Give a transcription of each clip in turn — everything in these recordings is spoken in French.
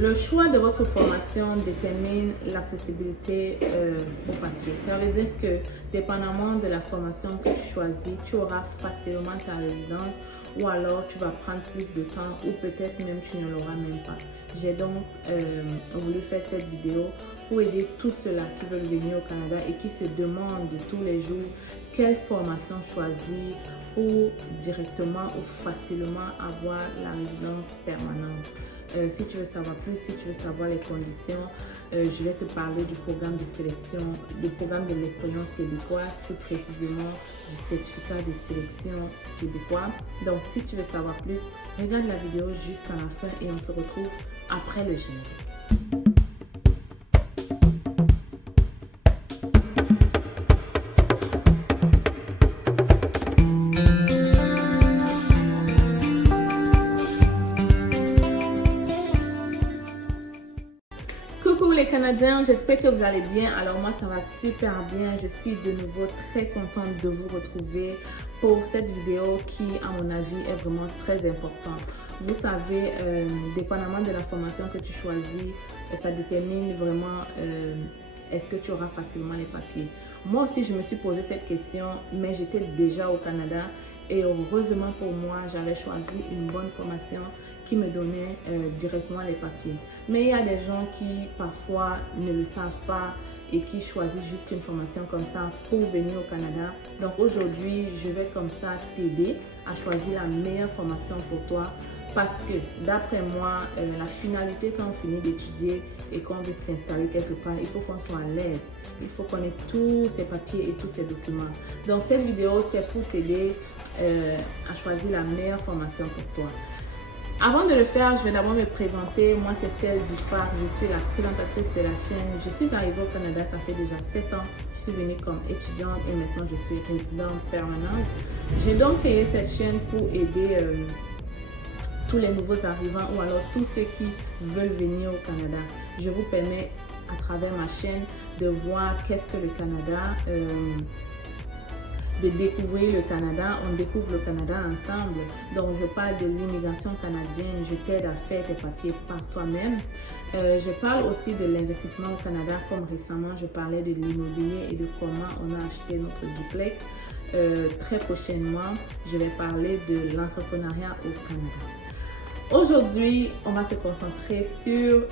Le choix de votre formation détermine l'accessibilité au papier. Ça veut dire que, dépendamment de la formation que tu choisis, tu auras facilement ta résidence ou alors tu vas prendre plus de temps ou peut-être même tu ne l'auras même pas. J'ai donc voulu faire cette vidéo pour aider tous ceux-là qui veulent venir au Canada et qui se demandent tous les jours quelle formation choisir pour directement ou facilement avoir la résidence permanente. Si tu veux savoir plus, si tu veux savoir les conditions, je vais te parler du programme de sélection, du programme de l'expérience québécoise, plus précisément du certificat de sélection québécois. Donc, si tu veux savoir plus, regarde la vidéo jusqu'à la fin et on se retrouve après le générique. Coucou les Canadiens, j'espère que vous allez bien. Alors moi ça va super bien, je suis de nouveau très contente de vous retrouver pour cette vidéo qui à mon avis est vraiment très importante. Vous savez, dépendamment de la formation que tu choisis, ça détermine vraiment est-ce que tu auras facilement les papiers. Moi aussi je me suis posé cette question, mais j'étais déjà au Canada et heureusement pour moi j'avais choisi une bonne formation qui me donnait directement les papiers. Mais il y a des gens qui parfois ne le savent pas et qui choisissent juste une formation comme ça pour venir au Canada. Donc aujourd'hui, je vais comme ça t'aider à choisir la meilleure formation pour toi parce que d'après moi, la finalité quand on finit d'étudier et qu'on veut s'installer quelque part, il faut qu'on soit à l'aise. Il faut qu'on ait tous ces papiers et tous ces documents. Donc cette vidéo, c'est pour t'aider à choisir la meilleure formation pour toi. Avant de le faire, je vais d'abord me présenter. Moi, c'est Stella Dufar. Je suis la présentatrice de la chaîne. Je suis arrivée au Canada, ça fait déjà 7 ans. Je suis venue comme étudiante et maintenant je suis résidente permanente. J'ai donc créé cette chaîne pour aider tous les nouveaux arrivants ou alors tous ceux qui veulent venir au Canada. Je vous permets à travers ma chaîne de voir qu'est-ce que le Canada, de découvrir le Canada. On découvre le Canada ensemble. Donc, je parle de l'immigration canadienne. Je t'aide à faire tes papiers par toi-même. Je parle aussi de l'investissement au Canada, comme récemment, je parlais de l'immobilier et de comment on a acheté notre duplex. Très prochainement, je vais parler de l'entrepreneuriat au Canada. Aujourd'hui, on va se concentrer sur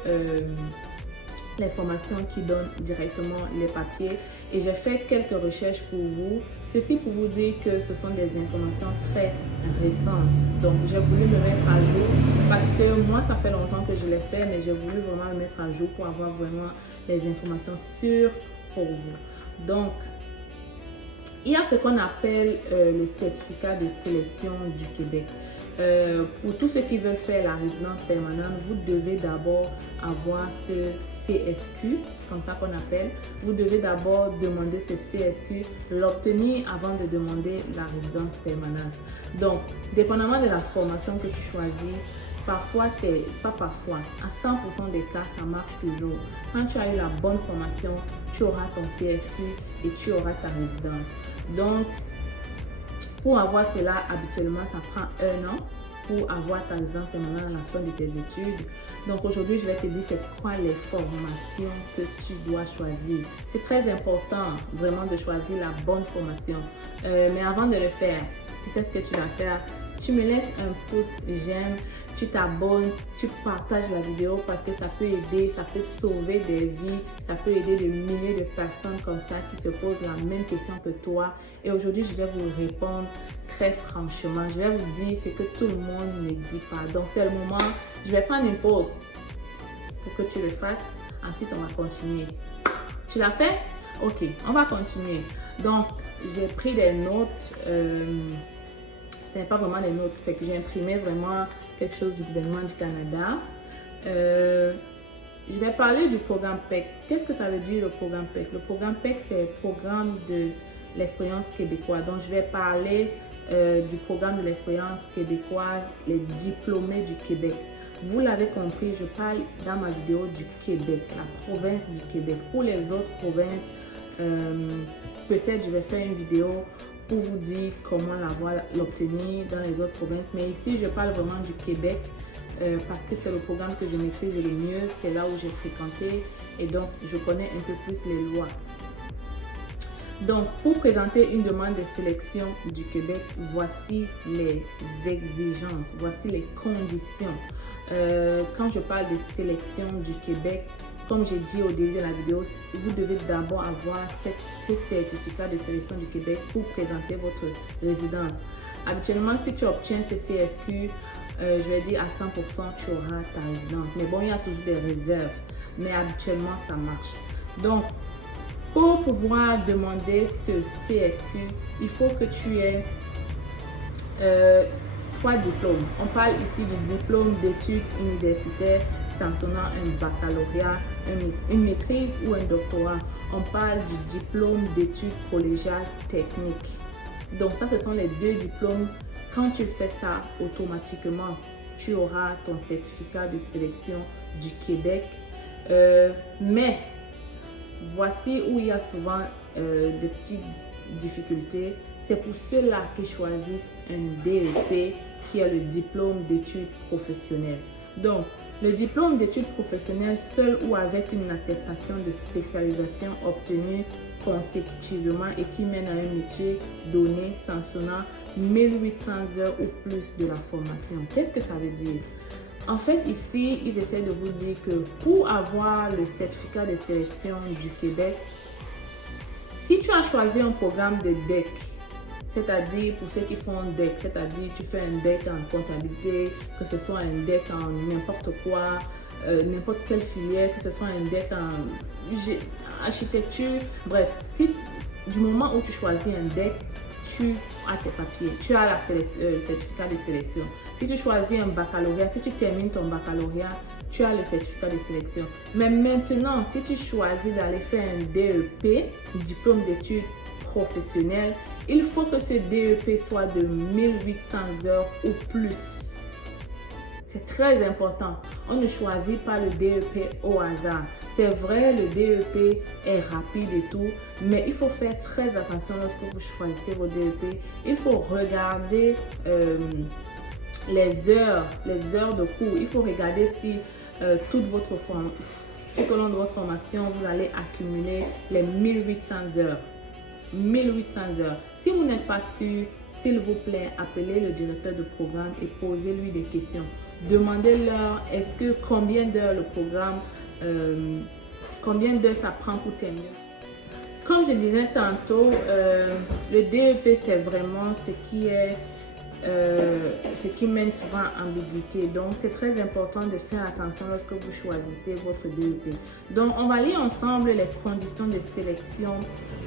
les formations qui donnent directement les papiers et j'ai fait quelques recherches pour vous. Ceci pour vous dire que ce sont des informations très récentes. Donc j'ai voulu me mettre à jour parce que moi ça fait longtemps que je l'ai fait, mais j'ai voulu vraiment me mettre à jour pour avoir vraiment les informations sûres pour vous. Donc il y a ce qu'on appelle le certificat de sélection du Québec. Pour tous ceux qui veulent faire la résidence permanente, vous devez d'abord avoir ce CSQ, c'est comme ça qu'on appelle. Vous devez d'abord demander ce CSQ, l'obtenir avant de demander la résidence permanente. Donc, dépendamment de la formation que tu choisis, parfois, pas parfois, à 100% des cas, ça marche toujours. Quand tu as eu la bonne formation, tu auras ton CSQ et tu auras ta résidence. Donc, pour avoir cela, habituellement, ça prend 1 an pour avoir ta résidence permanente à la fin de tes études. Donc aujourd'hui, je vais te dire c'est quoi les formations que tu dois choisir. C'est très important vraiment de choisir la bonne formation. Mais avant de le faire, tu sais ce que tu vas faire. Tu me laisses un pouce j'aime, tu t'abonnes, tu partages la vidéo parce que ça peut aider, ça peut sauver des vies, ça peut aider des milliers de personnes comme ça qui se posent la même question que toi. Et aujourd'hui, je vais vous répondre très franchement. Je vais vous dire ce que tout le monde ne dit pas. Donc, c'est le moment. Je vais prendre une pause pour que tu le fasses. Ensuite, on va continuer. Tu l'as fait? Ok, on va continuer. Donc, j'ai pris des notes. Ce n'est pas vraiment des notes, fait que j'ai imprimé vraiment quelque chose du gouvernement du Canada. Je vais parler du programme PEC. Qu'est-ce que ça veut dire le programme PEC? Le programme PEC, c'est le programme de l'expérience québécoise. Donc, je vais parler du programme de l'expérience québécoise, les diplômés du Québec. Vous l'avez compris, je parle dans ma vidéo du Québec, la province du Québec. Pour les autres provinces, peut-être je vais faire une vidéo pour vous dire comment l'obtenir dans les autres provinces. Mais ici, je parle vraiment du Québec. parce que c'est le programme que je maîtrise le mieux, c'est là où j'ai fréquenté et donc je connais un peu plus les lois. Donc, pour présenter une demande de sélection du Québec, voici les exigences, voici les conditions. Quand je parle de sélection du Québec, comme j'ai dit au début de la vidéo, vous devez d'abord avoir ces certificats de sélection du Québec pour présenter votre résidence. Habituellement, si tu obtiens ces CSQ, je vais dire à 100%, tu auras ta résidence. Mais bon, il y a toujours des réserves. Mais habituellement, ça marche. Donc, pour pouvoir demander ce CSQ, il faut que tu aies 3 diplômes. On parle ici du diplôme d'études universitaires sanctionnant un baccalauréat, une maîtrise ou un doctorat. On parle du diplôme d'études collégiales techniques. Donc ça, ce sont les 2 diplômes. Quand tu fais ça, automatiquement, tu auras ton certificat de sélection du Québec. Mais voici où il y a souvent des petites difficultés. C'est pour ceux-là qui choisissent un DEP qui est le diplôme d'études professionnelles. Donc, le diplôme d'études professionnelles seul ou avec une attestation de spécialisation obtenue consécutivement et qui mène à un métier donné sanctionnant 1800 heures ou plus de la formation. Qu'est-ce que ça veut dire? En fait, ici, ils essaient de vous dire que pour avoir le certificat de sélection du Québec, si tu as choisi un programme de DEC, c'est-à-dire pour ceux qui font un DEC, c'est-à-dire tu fais un DEC en comptabilité, que ce soit un DEC en n'importe quoi, n'importe quelle filière, que ce soit un DEC en architecture, bref, si du moment où tu choisis un DEC, tu as tes papiers, tu as le certificat de sélection. Si tu choisis un baccalauréat, si tu termines ton baccalauréat, tu as le certificat de sélection. Mais maintenant, si tu choisis d'aller faire un DEP, diplôme d'études professionnelles, il faut que ce DEP soit de 1800 heures ou plus. C'est très important. On ne choisit pas le DEP au hasard. C'est vrai, le DEP est rapide et tout, mais il faut faire très attention lorsque vous choisissez vos DEP. Il faut regarder les heures de cours. Il faut regarder si tout au long de votre formation, vous allez accumuler les 1800 heures. 1800 heures. Si vous n'êtes pas sûr, s'il vous plaît, appelez le directeur de programme et posez-lui des questions. Demandez-leur combien d'heures le programme, combien d'heures ça prend pour terminer. Comme je disais tantôt, le DEP c'est vraiment ce qui mène souvent à ambiguïté. Donc c'est très important de faire attention lorsque vous choisissez votre DEP. Donc on va lire ensemble les conditions de sélection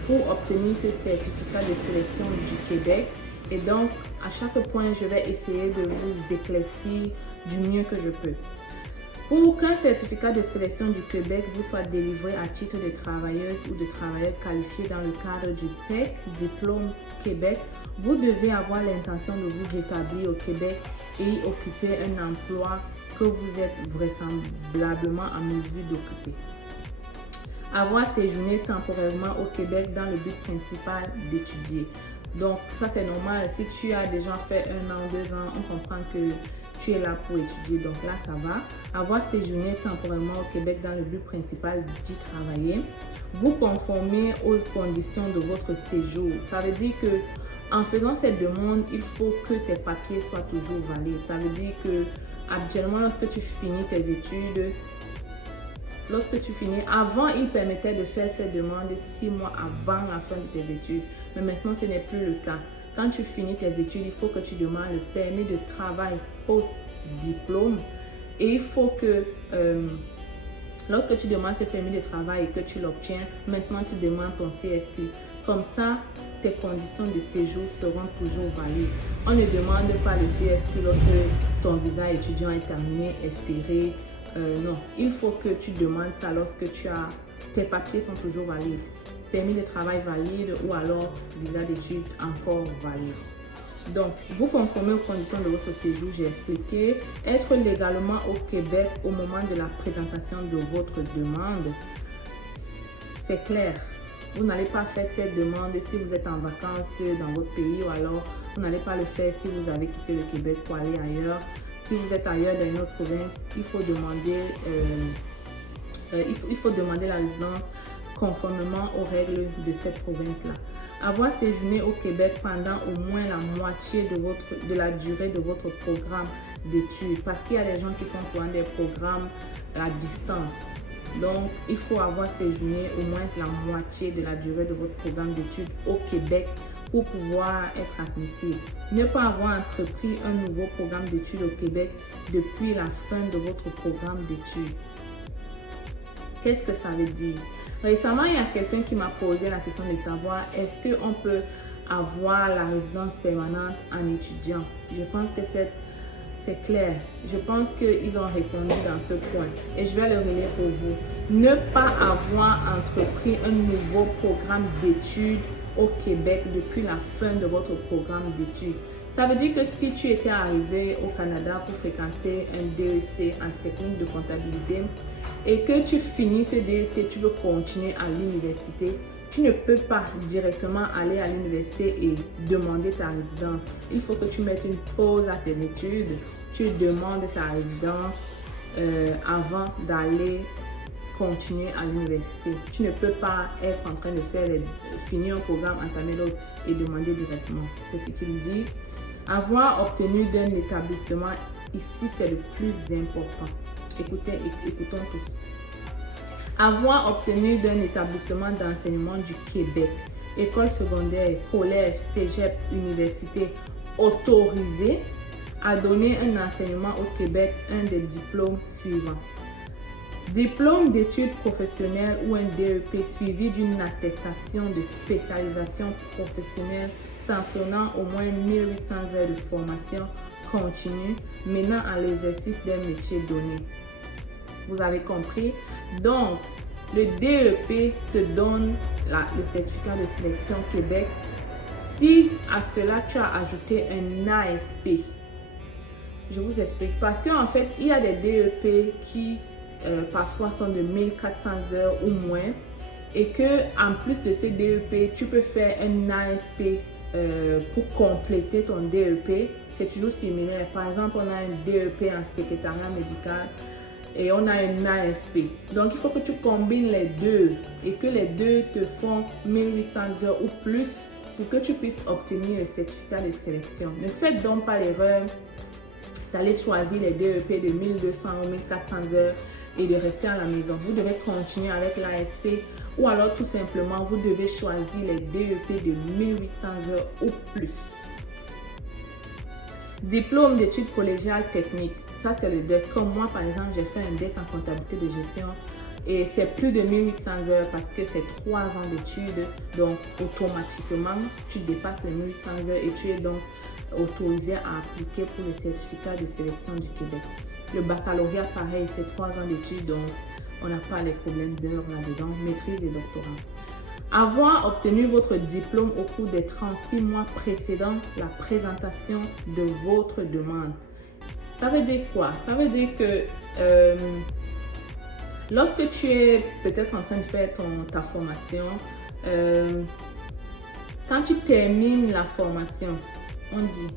pour obtenir ce certificat de sélection du Québec. Et donc, à chaque point, je vais essayer de vous éclaircir du mieux que je peux. Pour qu'un certificat de sélection du Québec vous soit délivré à titre de travailleuse ou de travailleur qualifié dans le cadre du PEC, Diplôme Québec, vous devez avoir l'intention de vous établir au Québec et y occuper un emploi que vous êtes vraisemblablement en mesure d'occuper. Avoir séjourné temporairement au Québec dans le but principal d'étudier. Donc ça c'est normal, si tu as déjà fait 1 an, 2 ans, on comprend que tu es là pour étudier, donc là ça va. Avoir séjourné temporairement au Québec dans le but principal d'y travailler. Vous conformer aux conditions de votre séjour. Ça veut dire que en faisant cette demande, il faut que tes papiers soient toujours valides. Ça veut dire que habituellement lorsque tu finis tes études, avant, il permettait de faire cette demande 6 mois avant la fin de tes études. Mais maintenant, ce n'est plus le cas. Quand tu finis tes études, il faut que tu demandes le permis de travail post-diplôme. Et il faut que, lorsque tu demandes ce permis de travail et que tu l'obtiens, maintenant tu demandes ton CSQ. Comme ça, tes conditions de séjour seront toujours valides. On ne demande pas le CSQ lorsque ton visa étudiant est terminé, expiré. Non, il faut que tu demandes ça lorsque tes papiers sont toujours valides. Permis de travail valide ou alors visa d'études encore valide. Donc, vous conformez aux conditions de votre séjour, j'ai expliqué. Être légalement au Québec au moment de la présentation de votre demande, c'est clair. Vous n'allez pas faire cette demande si vous êtes en vacances dans votre pays ou alors vous n'allez pas le faire si vous avez quitté le Québec pour aller ailleurs. Si vous êtes ailleurs dans une autre province, il faut demander la résidence conformément aux règles de cette province-là. Avoir séjourné au Québec pendant au moins la moitié de la durée de votre programme d'études, parce qu'il y a des gens qui font souvent des programmes à distance. Donc, il faut avoir séjourné au moins la moitié de la durée de votre programme d'études au Québec pour pouvoir être admissible. Ne pas avoir entrepris un nouveau programme d'études au Québec depuis la fin de votre programme d'études. Qu'est-ce que ça veut dire? Récemment, il y a quelqu'un qui m'a posé la question de savoir est-ce qu'on peut avoir la résidence permanente en étudiant. Je pense que c'est clair. Je pense qu'ils ont répondu dans ce point et je vais le relayer pour vous. Ne pas avoir entrepris un nouveau programme d'études au Québec depuis la fin de votre programme d'études. Ça veut dire que si tu étais arrivé au Canada pour fréquenter un DEC en technique de comptabilité et que tu finis ce DEC, tu veux continuer à l'université, tu ne peux pas directement aller à l'université et demander ta résidence. Il faut que tu mettes une pause à tes études, tu demandes ta résidence avant d'aller continuer à l'université. Tu ne peux pas être en train de finir un programme, entamer l'autre et demander directement. C'est ce qu'ils disent. Avoir obtenu d'un établissement, ici c'est le plus important. Écoutons tous. Avoir obtenu d'un établissement d'enseignement du Québec, école secondaire, collège, cégep, université, autorisé à donner un enseignement au Québec, un des diplômes suivants. Diplôme d'études professionnelles ou un DEP suivi d'une attestation de spécialisation professionnelle sanctionnant au moins 1800 heures de formation continue menant à l'exercice d'un métier donné. Vous avez compris? Donc, le DEP te donne le certificat de sélection Québec. Si à cela tu as ajouté un ASP, je vous explique. Parce qu'en fait, il y a des DEP qui parfois sont de 1400 heures ou moins et que en plus de ces DEP, tu peux faire un ASP pour compléter ton DEP. C'est toujours similaire. Par exemple, on a un DEP en secrétariat médical et on a un ASP. Donc, il faut que tu combines les deux et que les deux te font 1800 heures ou plus pour que tu puisses obtenir le certificat de sélection. Ne faites donc pas l'erreur d'aller choisir les DEP de 1200 ou 1400 heures et de rester à la maison. Vous devez continuer avec l'ASP ou alors tout simplement vous devez choisir les DEP de 1800 heures ou plus. Diplôme d'études collégiales techniques. Ça, c'est le DEC. Comme moi, par exemple, j'ai fait un DEC en comptabilité de gestion et c'est plus de 1800 heures parce que c'est 3 ans d'études. Donc, automatiquement, tu dépasses les 1800 heures et tu es donc autorisé à appliquer pour le certificat de sélection du Québec. Le baccalauréat, pareil, c'est 3 ans d'études, donc on n'a pas les problèmes d'heures là-dedans, maîtrise et doctorat. Avoir obtenu votre diplôme au cours des 36 mois précédant la présentation de votre demande. Ça veut dire quoi? Ça veut dire que lorsque tu es peut-être en train de faire ta formation, quand tu termines la formation, on dit,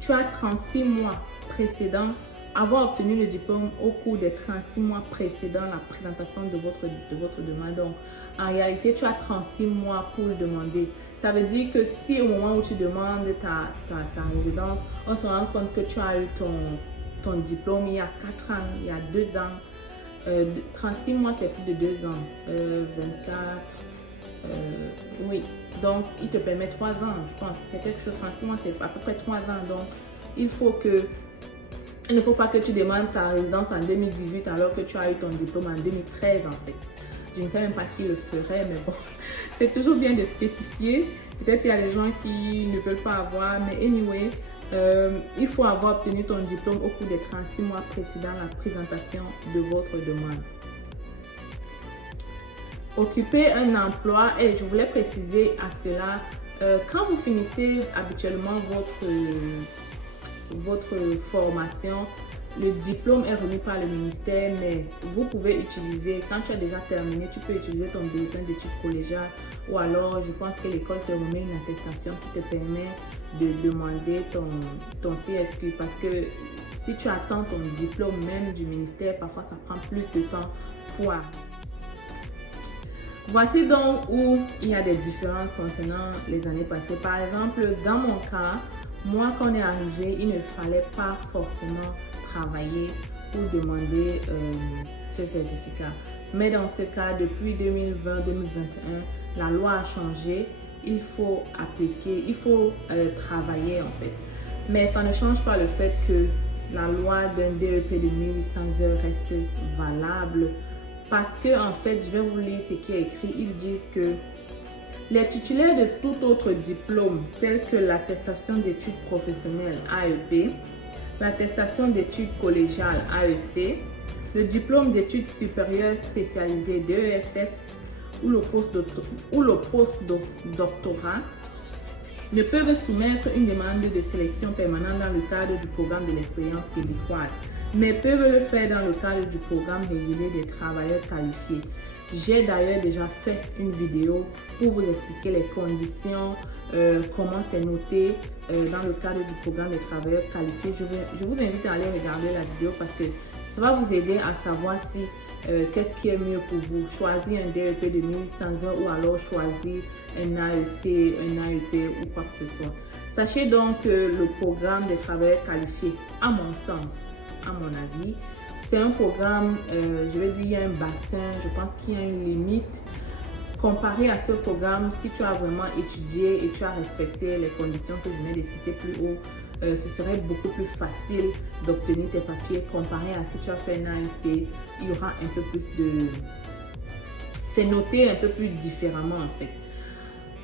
tu as 36 mois précédents, avoir obtenu le diplôme au cours des 36 mois précédant la présentation de votre demande. Donc, en réalité, tu as 36 mois pour le demander. Ça veut dire que si au moment où tu demandes ta résidence, on se rend compte que tu as eu ton diplôme il y a 4 ans, il y a 2 ans, 36 mois c'est plus de 2 ans, 24, oui. Donc, il te permet 3 ans, je pense. C'est quelque chose, 36 mois, c'est à peu près 3 ans. Donc, il ne faut pas que tu demandes ta résidence en 2018 alors que tu as eu ton diplôme en 2013 en fait. Je ne sais même pas qui le ferait, mais bon. C'est toujours bien de spécifier. Peut-être qu'il y a des gens qui ne veulent pas avoir, mais anyway, il faut avoir obtenu ton diplôme au cours des 36 mois précédant la présentation de votre demande. Occuper un emploi, et je voulais préciser à cela, quand vous finissez habituellement votre formation, le diplôme est remis par le ministère, mais vous pouvez utiliser, quand tu as déjà terminé, tu peux utiliser ton bulletin d'études collégiales ou alors je pense que l'école te remet une attestation qui te permet de demander ton CSQ parce que Si tu attends ton diplôme même du ministère, parfois ça prend plus de temps pour arriver. Voici donc où il y a des différences concernant les années passées. Par exemple, dans mon cas, moi quand on est arrivé, il ne fallait pas forcément travailler pour demander ce certificat. Mais dans ce cas, depuis 2020-2021, la loi a changé. Il faut appliquer, il faut travailler en fait. Mais ça ne change pas le fait que la loi d'un DEP de 1800 heures reste valable. Parce que en fait, je vais vous lire ce qui est écrit. Ils disent que les titulaires de tout autre diplôme, tel que l'attestation d'études professionnelles AEP, l'attestation d'études collégiales AEC, le diplôme d'études supérieures spécialisées DESS ou le post-doctorat, ne peuvent soumettre une demande de sélection permanente dans le cadre du programme de l'expérience québécoise, mais peuvent le faire dans le cadre du programme régulier des travailleurs qualifiés. J'ai d'ailleurs déjà fait une vidéo pour vous expliquer les conditions, comment c'est noté dans le cadre du programme des travailleurs qualifiés. Je vous invite à aller regarder la vidéo parce que ça va vous aider à savoir si qu'est-ce qui est mieux pour vous. Choisir un DEP de 1800 heures ou alors choisir un AEC, un AEP ou quoi que ce soit. Sachez donc que le programme des travailleurs qualifiés, à mon sens, à mon avis, c'est un programme, je vais dire, il y a un bassin, je pense qu'il y a une limite. Comparé à ce programme, si tu as vraiment étudié et tu as respecté les conditions que je viens de citer plus haut, ce serait beaucoup plus facile d'obtenir tes papiers comparé à si tu as fait un AEC, il y aura un peu plus de... C'est noté un peu plus différemment en fait.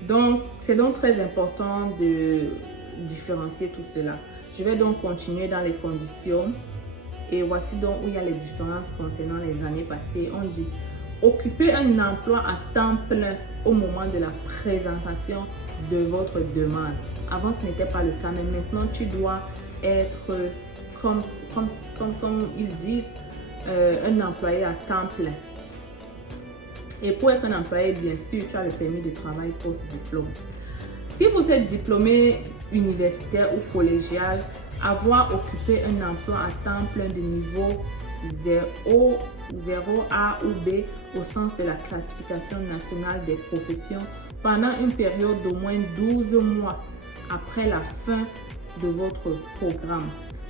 Donc, c'est donc très important de différencier tout cela. Je vais donc continuer dans les conditions. Et voici donc où il y a les différences concernant les années passées. On dit occuper un emploi à temps plein au moment de la présentation de votre demande. Avant, ce n'était pas le cas, mais maintenant, tu dois être, comme ils disent, un employé à temps plein. Et pour être un employé, bien sûr, tu as le permis de travail post-diplôme. Si vous êtes diplômé universitaire ou collégial, avoir occupé un emploi à temps plein de niveau 0A ou B au sens de la classification nationale des professions pendant une période d'au moins 12 mois après la fin de votre programme.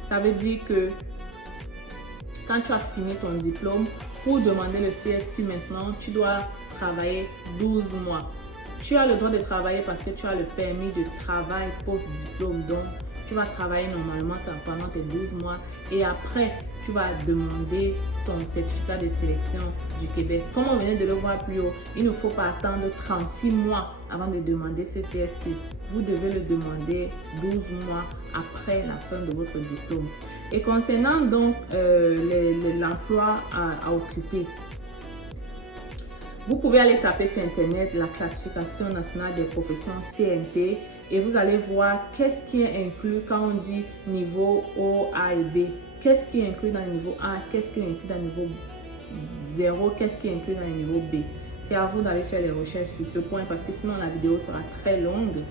Ça veut dire que quand tu as fini ton diplôme, pour demander le CSQ maintenant, tu dois travailler 12 mois. Tu as le droit de travailler parce que tu as le permis de travail post-diplôme. Donc, tu vas travailler normalement pendant tes 12 mois et après, tu vas demander ton certificat de sélection du Québec. Comme on venait de le voir plus haut, il ne faut pas attendre 36 mois avant de demander ce CSQ. Vous devez le demander 12 mois après la fin de votre diplôme. Et concernant donc l'emploi à occuper, vous pouvez aller taper sur internet la classification nationale des professions CNP et vous allez voir qu'est-ce qui est inclus quand on dit niveau O, A et B. Qu'est-ce qui est inclus dans le niveau A, qu'est-ce qui est inclus dans le niveau 0, qu'est-ce qui est inclus dans le niveau B. C'est à vous d'aller faire les recherches sur ce point parce que sinon la vidéo sera très longue.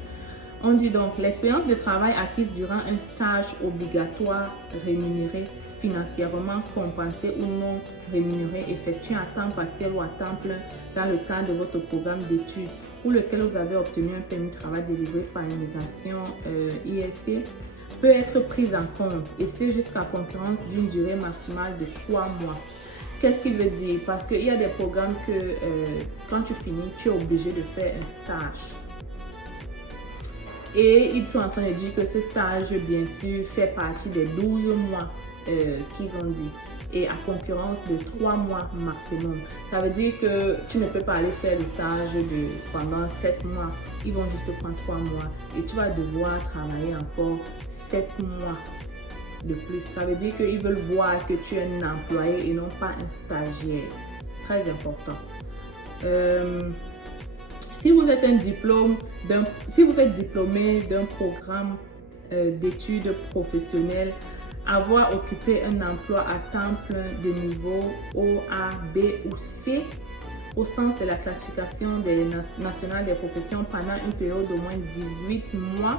On dit donc l'expérience de travail acquise durant un stage obligatoire rémunéré, financièrement compensé ou non rémunéré, effectué à temps partiel ou à temps plein dans le cadre de votre programme d'études pour lequel vous avez obtenu un permis de travail délivré par immigration ISC peut être prise en compte et c'est jusqu'à concurrence d'une durée maximale de 3 mois. Qu'est-ce qu'il veut dire? Parce qu'il y a des programmes que quand tu finis, tu es obligé de faire un stage. Et ils sont en train de dire que ce stage, bien sûr, fait partie des 12 mois qu'ils ont dit. Et à concurrence de 3 mois maximum. Ça veut dire que tu ne peux pas aller faire le stage pendant 7 mois. Ils vont juste prendre 3 mois. Et tu vas devoir travailler encore 7 mois de plus. Ça veut dire qu'ils veulent voir que tu es un employé et non pas un stagiaire. Très important. Si vous êtes diplômé d'un programme d'études professionnelles, avoir occupé un emploi à temps plein de niveau O, A, B ou C au sens de la classification nationale des professions pendant une période d'au moins 18 mois.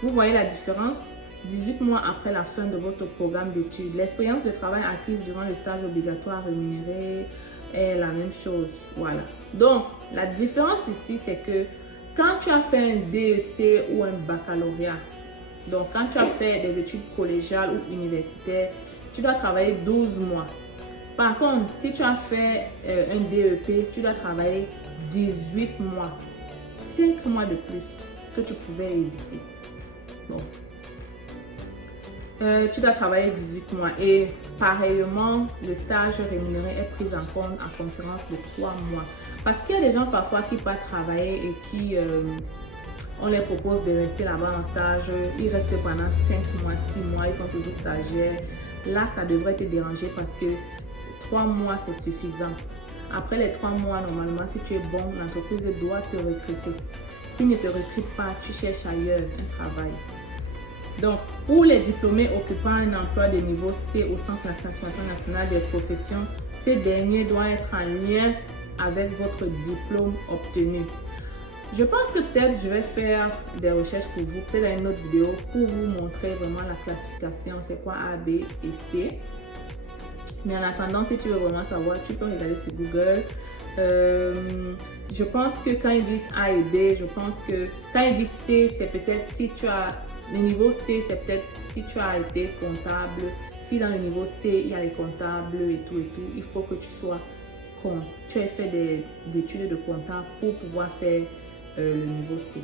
Vous voyez la différence? 18 mois après la fin de votre programme d'études. L'expérience de travail acquise durant le stage obligatoire rémunéré est la même chose. Voilà. Donc, la différence ici, c'est que quand tu as fait un DEC ou un baccalauréat, donc quand tu as fait des études collégiales ou universitaires, tu dois travailler 12 mois. Par contre, si tu as fait un DEP, tu dois travailler 18 mois. 5 mois de plus que tu pouvais éviter. Bon. Tu dois travailler 18 mois et pareillement, le stage rémunéré est pris en compte en concurrence de 3 mois. Parce qu'il y a des gens parfois qui partent travailler et qui, on les propose de rester là-bas en stage. Ils restent pendant 5 mois, 6 mois, ils sont toujours stagiaires. Là, ça devrait te déranger parce que 3 mois, c'est suffisant. Après les 3 mois, normalement, si tu es bon, l'entreprise doit te recruter. S'il ne te recrute pas, tu cherches ailleurs un travail. Donc, pour les diplômés occupant un emploi de niveau C au Centre national des professions, ces derniers doivent être en lien avec votre diplôme obtenu. Je pense que peut-être je vais faire des recherches pour vous, peut-être dans une autre vidéo, pour vous montrer vraiment la classification, c'est quoi A, B et C. Mais en attendant, si tu veux vraiment savoir, tu peux regarder sur Google. Je pense que quand ils disent A et B, je pense que quand ils disent C, c'est peut-être si tu as le niveau C, c'est peut-être si tu as été comptable. Si dans le niveau C, il y a les comptables et tout, il faut que tu sois tu as fait des études de comptable pour pouvoir faire le niveau C.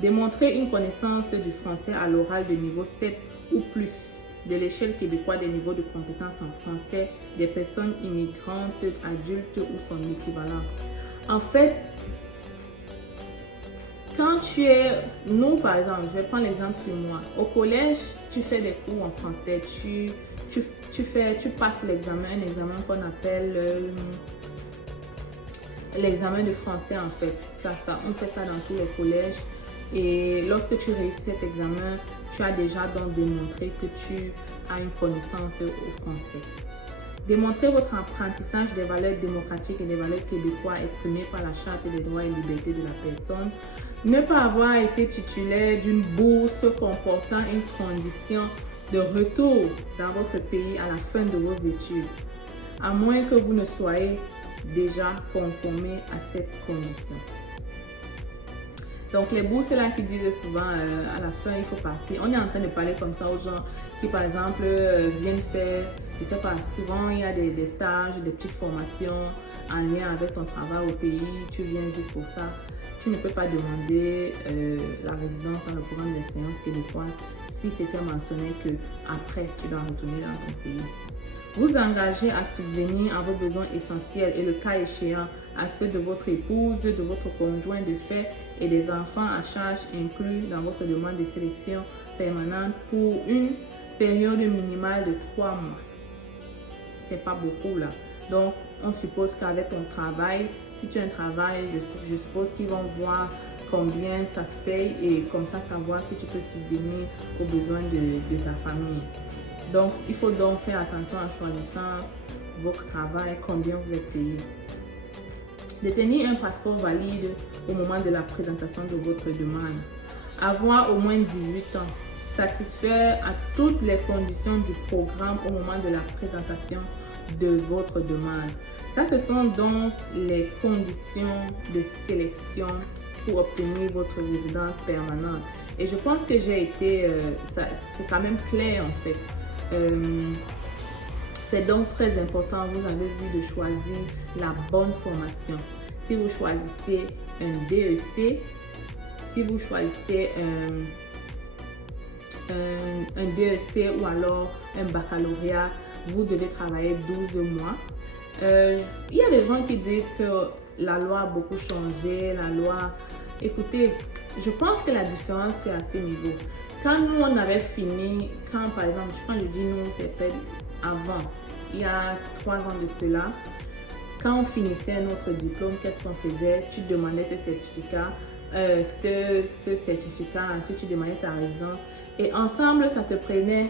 Démontrer une connaissance du français à l'oral de niveau 7 ou plus de l'échelle québécoise des niveaux de compétences en français des personnes immigrantes, adultes ou son équivalent. En fait, quand tu es, nous par exemple, je vais prendre l'exemple sur moi. Au collège, tu fais des cours en français, tu passes l'examen, un examen qu'on appelle l'examen de français en fait. On fait ça dans tous les collèges. Et lorsque tu réussis cet examen, tu as déjà donc démontré que tu as une connaissance au français. Démontrer votre apprentissage des valeurs démocratiques et des valeurs québécoises exprimées par la Charte des droits et libertés de la personne. Ne pas avoir été titulaire d'une bourse comportant une condition de retour dans votre pays à la fin de vos études, à moins que vous ne soyez déjà conformé à cette condition. Donc les bourses là qui disent souvent à la fin il faut partir. On est en train de parler comme ça aux gens qui par exemple viennent faire, je sais pas, souvent il y a des stages, des petites formations en lien avec ton travail au pays. Tu viens juste pour ça. Tu ne peux pas demander la résidence dans le programme d'expérience québécoise si c'était mentionné que après tu dois retourner dans ton pays. Vous engagez à subvenir à vos besoins essentiels et le cas échéant à ceux de votre épouse, de votre conjoint de fait et des enfants à charge inclus dans votre demande de sélection permanente pour une période minimale de 3 mois. C'est pas beaucoup là. Donc, on suppose qu'avec ton travail, si tu as un travail, je suppose qu'ils vont voir combien ça se paye et comme ça savoir si tu peux subvenir aux besoins de ta famille. Donc, il faut donc faire attention en choisissant votre travail, combien vous êtes payé. Détenir un passeport valide au moment de la présentation de votre demande. Avoir au moins 18 ans. Satisfaire à toutes les conditions du programme au moment de la présentation de votre demande. Ça, ce sont donc les conditions de sélection pour obtenir votre résidence permanente. Et je pense que j'ai été, c'est quand même clair en fait. C'est donc très important, vous avez vu, de choisir la bonne formation. Si vous choisissez un DEC, si vous choisissez un DEC ou alors un baccalauréat, vous devez travailler 12 mois. Il y a des gens qui disent que la loi a beaucoup changé, la loi... Écoutez, je pense que la différence c'est à ce niveau. Quand nous on avait fini, quand par exemple, quand je dis nous, c'était avant, il y a 3 ans de cela, quand on finissait notre diplôme, qu'est-ce qu'on faisait? Tu demandais ce certificat, ensuite tu demandais ta résidence et ensemble ça te prenait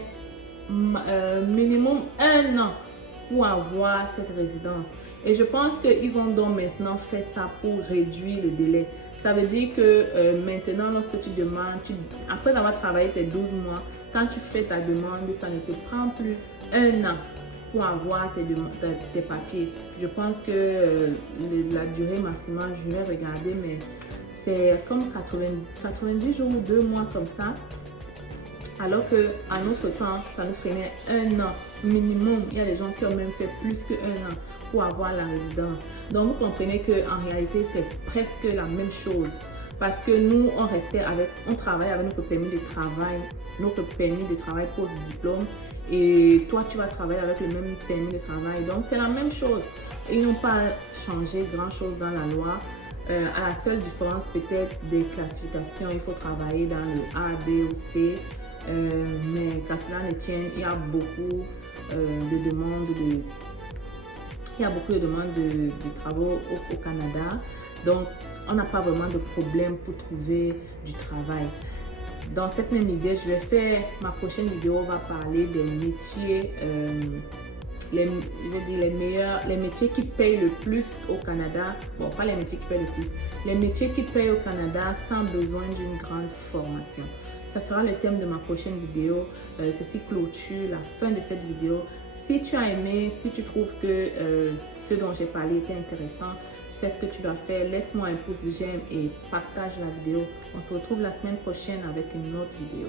minimum 1 an pour avoir cette résidence. Et je pense qu'ils ont donc maintenant fait ça pour réduire le délai. Ça veut dire que maintenant, lorsque tu demandes, après avoir travaillé tes 12 mois, quand tu fais ta demande, ça ne te prend plus un an pour avoir tes papiers. Je pense que la durée maximale, je vais regarder, mais c'est comme 90 jours ou 2 mois comme ça. Alors qu'à notre temps, ça nous prenait un an minimum. Il y a des gens qui ont même fait plus qu'un an pour avoir la résidence. Donc, vous comprenez qu'en réalité, c'est presque la même chose. Parce que nous, on travaille avec notre permis de travail post-diplôme. Et toi, tu vas travailler avec le même permis de travail. Donc, c'est la même chose. Ils n'ont pas changé grand-chose dans la loi. À la seule différence peut-être des classifications, il faut travailler dans le A, B ou C. Mais qu'à cela ne tienne, il y a beaucoup de demandes de travaux au Canada. Donc, on n'a pas vraiment de problème pour trouver du travail. Dans cette même idée, ma prochaine vidéo va parler des métiers, les métiers qui payent le plus au Canada. Bon, pas les métiers qui payent le plus, les métiers qui payent au Canada sans besoin d'une grande formation. Ça sera le thème de ma prochaine vidéo. Ceci clôture la fin de cette vidéo. Si tu as aimé, si tu trouves que ce dont j'ai parlé était intéressant, tu sais ce que tu dois faire. Laisse-moi un pouce j'aime et partage la vidéo. On se retrouve la semaine prochaine avec une autre vidéo.